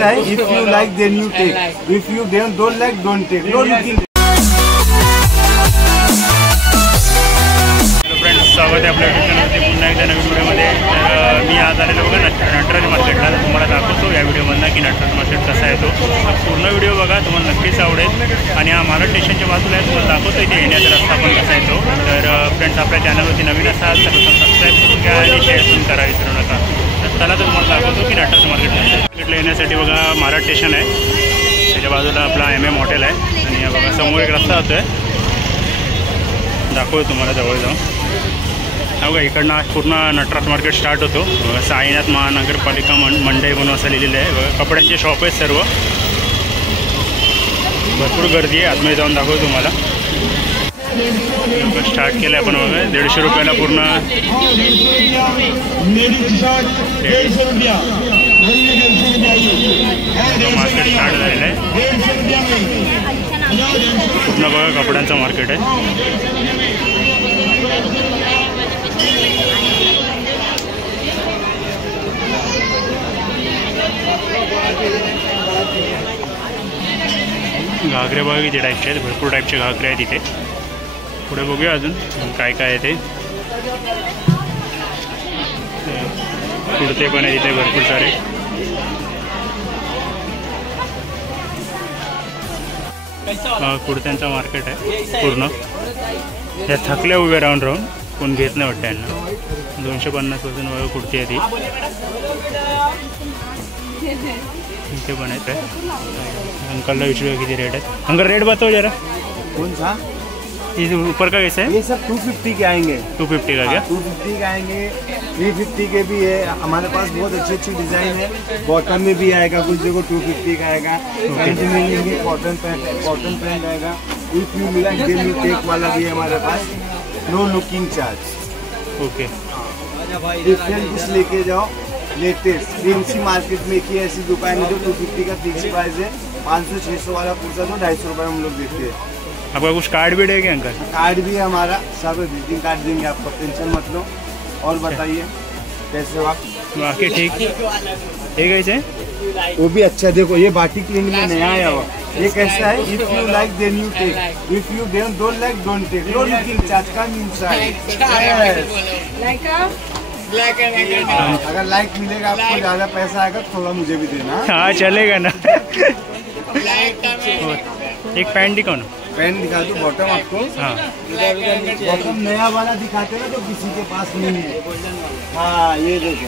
कैसा है, if you like then you take, if you don't like don't take, no looking. स्वागत आहे आपल्या यूट्यूब चॅनलवरती पुन्हा एकदा नवीन व्हिडिओमध्ये। तर मी आज आलेलो बघा नटराज मार्केटला। तर तुम्हाला दाखवतो या व्हिडिओमधनं की नटराज मार्केट कसा आहे तो। पूर्ण व्हिडिओ बघा, तुम्हाला नक्कीच आवडेल। आणि हा महाराज स्टेशनच्या बाजूला आहे, तुम्हाला दाखवतो इथे येण्याचा रस्ता पण कसा आहे तो। तर फ्रेंड्स, आपल्या चॅनलवरती नवीन असाल तर सबस्क्राईब करून घ्या आणि शेअर पण करा विसरू नका। तर चला, तर तुम्हाला दाखवतो की नटराज मार्केटला येण्यासाठी बघा महाराज स्टेशन आहे, त्याच्या बाजूला आपला MM हॉटेल आहे आणि बघा समोर एक रस्ता होतो आहे, दाखवतो तुम्हाला जवळ जाऊन। बघा इकडनं पूर्ण नटराज मार्केट स्टार्ट होतो बघा। साईनाथ महानगरपालिका मंडई म्हणून असं लिहिलेलं आहे बघा। कपड्यांचे शॉप आहेत सर्व, भरपूर गर्दी आहे। आतमध्ये जाऊन दाखवतो तुम्हाला। स्टार्ट केलं आपण बघा 150 रुपयाला पूर्ण मार्केट स्टार्ट झालेलं आहे। पूर्ण बघा कपड्यांचं मार्केट आहे। घागरे बघा किती टाईपचे आहेत, भरपूर टाईपचे घागरे आहेत इथे। पुढे बघूया अजून काय काय आहे ते। कुर्ते पण आहेत इथे भरपूर सारे। कुर्त्यांचं मार्केट आहे पूर्ण। त्या थकल्या उभे राहून कोण घेत नाही वाटतं यांना। 250 पासून बघा कुर्ती आहे ती, इथे पण आहेत। अंकल विचार किती रेट है? अंकल रेट बताओ जरा। कौन सा? ये ऊपर का कैसे है? ये सब 250 के आएंगे। 250 का क्या? 250 के आएंगे, 350 के भी है। हमारे पास बहुत अच्छी डिजाइन है। बॉटम में भी आएगा, कुछ देखो 250 का आएगा। पैंट में लेंगे कॉटन पैंट आएगा। If you like then you take वाला भी है हमारे पास, no looking charge. Okay, different कुछ लेके जाओ। लेटेस्ट बीएमसी मार्केट में की ऐसी दुकान है जो 250 का फिक्स प्राइस है। 500-600 वाला कुर्ता तो 250 रुपये हम लोग देते हैं। आपका कुछ कार्ड भी देंगे अंकल? कार्ड भी है हमारा, सब विजिटिंग कार्ड देंगे आपको, टेंशन मत लो। और बताइए कैसे हो आप? बाकी ठीक कैसे? वो भी अच्छा। देखो ये बाटिक क्लिनिक में नया आया हुआ, ये कैसा है, if you like then you take, if you don't like don't take, no looking charge का इनसाइड। अगर लाइक मिलेगा आपको, ज्यादा पैसा आएगा थोड़ा मुझे भी देना। हाँ चलेगा ना। एक पैंट दिखाओ ना। पैंट दिखा दो, बॉटम आपको। हाँ, बॉटम नया वाला दिखाते ना जो किसी के पास नहीं है। हाँ ये देखो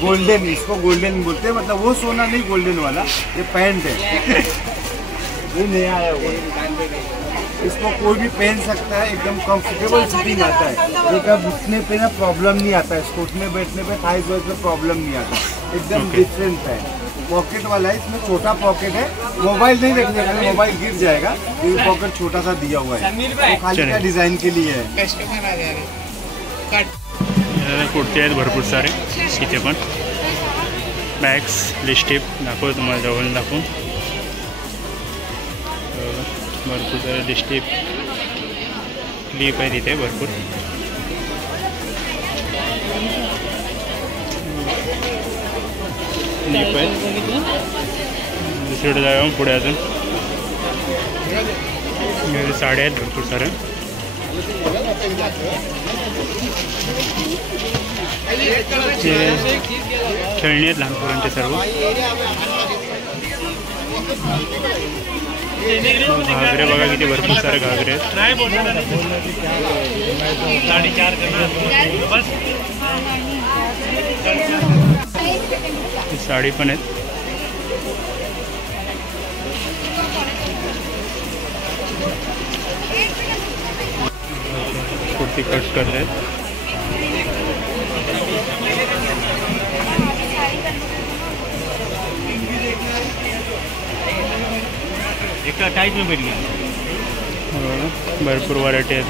गोल्डन, इसको गोल्डन बोलते हैं, मतलब वो सोना नहीं, गोल्डन वाला। ये पैंट है, ये नया आया हुआ। इसको कोई भी पहन सकता है, एकदम कंफर्टेबल फिटिंग आता है। देखा घुटने पे ना प्रॉब्लम नहीं आता है, इसको उठने बैठने पे थाई पे प्रॉब्लम नहीं आता, एकदम डिफरेंट है। पॉकेट वाला है, इसमें छोटा पॉकेट है। मोबाइल नहीं रखने का, मोबाइल गिर जाएगा। ये पॉकेट छोटा सा दिया हुआ है, तो खाली का डिजाइन के लिए है। कुर्ते आहेत भरपूर सारे इथे पण। बॅग्स लिस्टिप दाखवतो तुम्हाला, जवळ दाखवून। भरपूर सारे लिस्टिप क्लिप आहेत इथे भरपूर। क्लिप आहेत दुसरीकडे जाऊन पुढे अजून साड्या आहेत भरपूर साऱ्या। खेळणी आहेत लहान पोरांचे सर्व। घागरे बघा किती भरपूर सारे घागरे आहेत। साडी पण आहेत। कुर्ती कट करते आहेत। टाइट में बैठ गया, भरपूर व्हरायटी आहेत।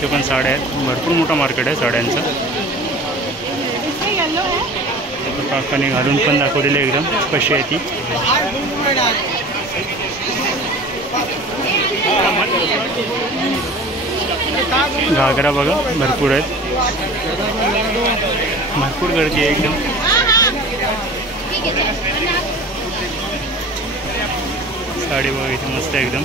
ते पण साड्या आहेत, भरपूर मोठा मार्केट आहे साड्यांचा। काकाने घालून पण दाखवलेली एकदम कशी आहे ती। घागरा बघा भरपूर आहेत, भरपूर गर्दी आहे एकदम। साडी बघा इथे मस्त एकदम.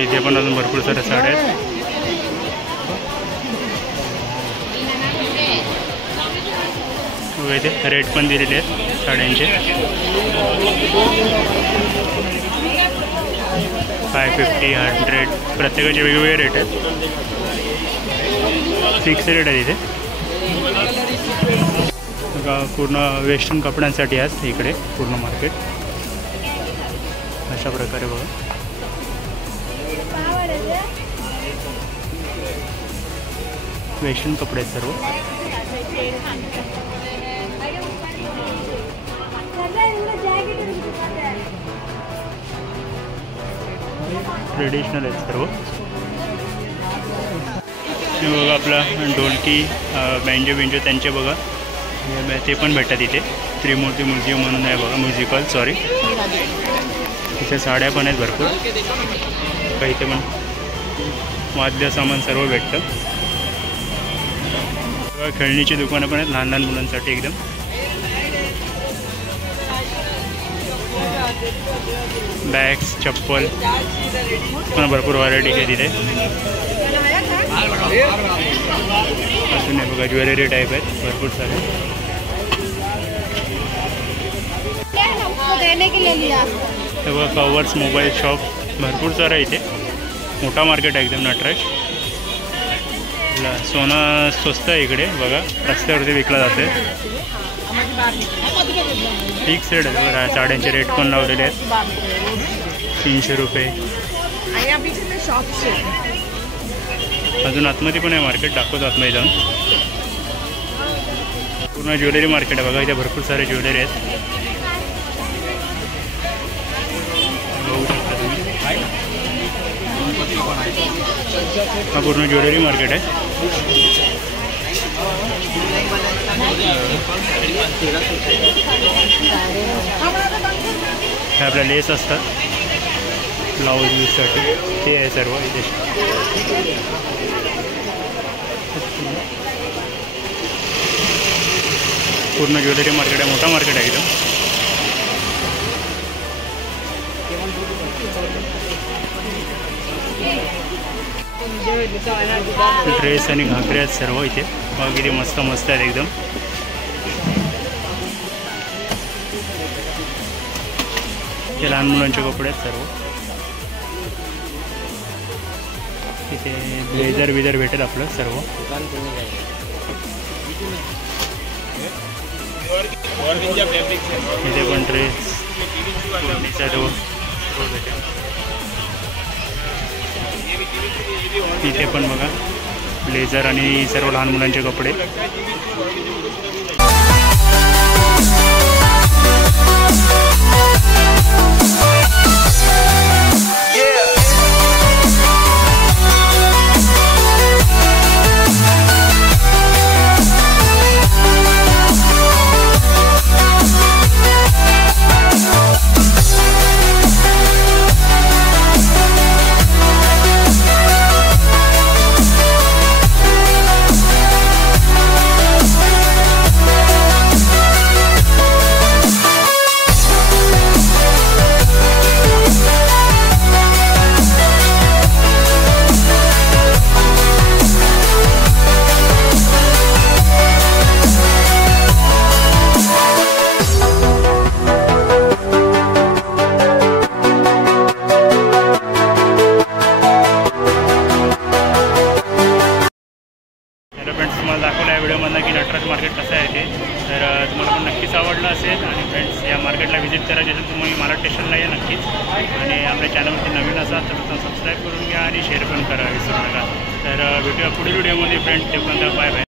इथे पण अजून भरपूर साऱ्या साड्या आहेत. इथे रेट पण दिलेले आहेत साड्यांचे. 550, 100 प्रत्येकाचे वेगवेगळे रेट आहेत. फिक्स रेट आहे इथे. पूर्ण वेस्टर्न कपड्यांसाठी आहे इकडे पूर्ण मार्केट. अशा प्रकारे बघा. वेस्टर्न कपडे आहेत सर्व. ट्रेडिशनल आहेत सर्व. हे बघा आपला ढोलकी बँजो बिंजो त्यांचे बघा ते पण भेटतात इथे. त्रिमूर्ती म्युझियम म्हणून आहे बघा. Musical sorry. इथे साड्या पण आहेत भरपूर. काही इथे पण वाद्य सामान सर्व भेटतं. खेळणीची दुकानं पण आहेत लहान लहान मुलांसाठी एकदम. बॅग्स, चप्पल पण भरपूर व्हरायटी आहे तिथे. अजून आहे बघा ज्वेलरी टाईप आहेत भरपूर सारे. हे बघा कवर्स, मोबाईल शॉप भरपूर सारं इथे. मोठा मार्केट आहे एकदम नटराज. सोनं स्वस्त आहे इकडे बघा. रस्त्यावरती विकला जाते. फिक्स रेट आहे बघा. साड्यांचे रेट पण लावलेले आहेत. 300 रुपये. अजून आतमध्ये पण आहे मार्केट. दाखवतो आतमध्ये जाऊन. पूर्ण ज्वेलरी मार्केट आहे बघा. इथे भरपूर सारे ज्वेलरी आहेत. बघू शकता तुम्ही. हा पूर्ण ज्वेलरी मार्केट आहे. हे आपल्या लेस असतात ब्लाऊज यूजसाठी. ते आहे सर्व इथे. पूर्ण ज्वेलरी मार्केट आहे. मोठा मार्केट आहे एकदम. ड्रेस आणि घागरे आहेत सर्व इथे. मग किती मस्त मस्त आहेत एकदम. हे लहान मुलांचे कपडे आहेत सर्व. इथे ब्लेझर विझर भेटेल आपलं सर्व. इथे पण ड्रेस सर्व भेटेल. इथे पण बघा ब्लेझर आणि सर्व लहान मुलांचे कपडे. असेल आणि फ्रेंड्स या मार्केटला व्हिजिट करायचे असेल तुम्ही मला स्टेशनला या नक्कीच. आणि आपल्या चॅनलवरती नवीन असाल तर सबस्क्राईब करून घ्या आणि शेअर पण करा विसरू नका. तर भेटूया पुढील व्हिडिओमध्ये फ्रेंड्स. तोपर्यंत बाय बाय.